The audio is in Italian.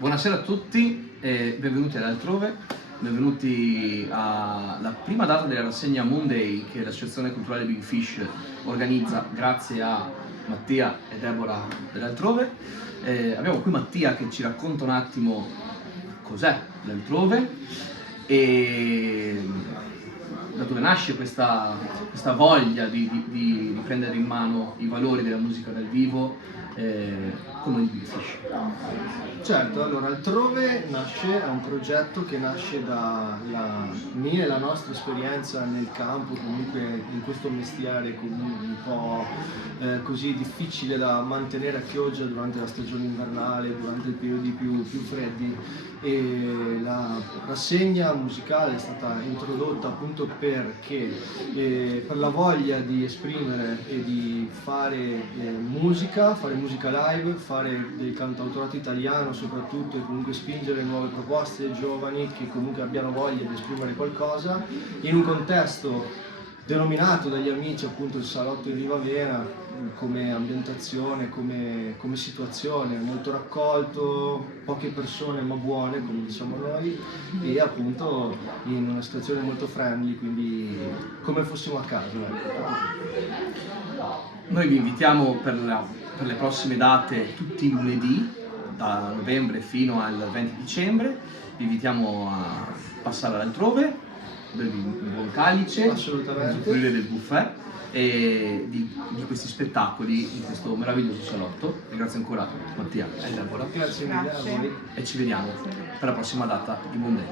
Buonasera a tutti e benvenuti ad Altrove, benvenuti alla prima data della rassegna Monday che l'associazione culturale Big Fish organizza grazie a Mattia e Deborah dell'Altrove. Abbiamo qui Mattia che ci racconta un attimo cos'è l'Altrove e da dove nasce questa voglia di prendere in mano i valori della musica dal vivo come il Big Fish. Certo, allora Altrove è un progetto che nasce dalla mia e la nostra esperienza nel campo, comunque in questo mestiere un po' così difficile da mantenere a pioggia durante la stagione invernale, durante i periodi più freddi, e la rassegna musicale è stata introdotta appunto perché per la voglia di esprimere e di fare musica live, fare del cantautorato italiano soprattutto, e comunque spingere nuove proposte giovani che comunque abbiano voglia di esprimere qualcosa in un contesto denominato dagli amici appunto il Salotto di Rivavena, come ambientazione, come situazione, molto raccolto, poche persone ma buone, come diciamo noi, e appunto in una situazione molto friendly, quindi come fossimo a casa. Noi vi invitiamo per le prossime date tutti i lunedì, da novembre fino al 20 dicembre, vi invitiamo a passare all'Altrove, bervi un buon calice, usufruire del buffet e di questi spettacoli in questo meraviglioso salotto. E grazie ancora Mattia e Deborah. Grazie mille a voi. E ci vediamo per la prossima data di Monday.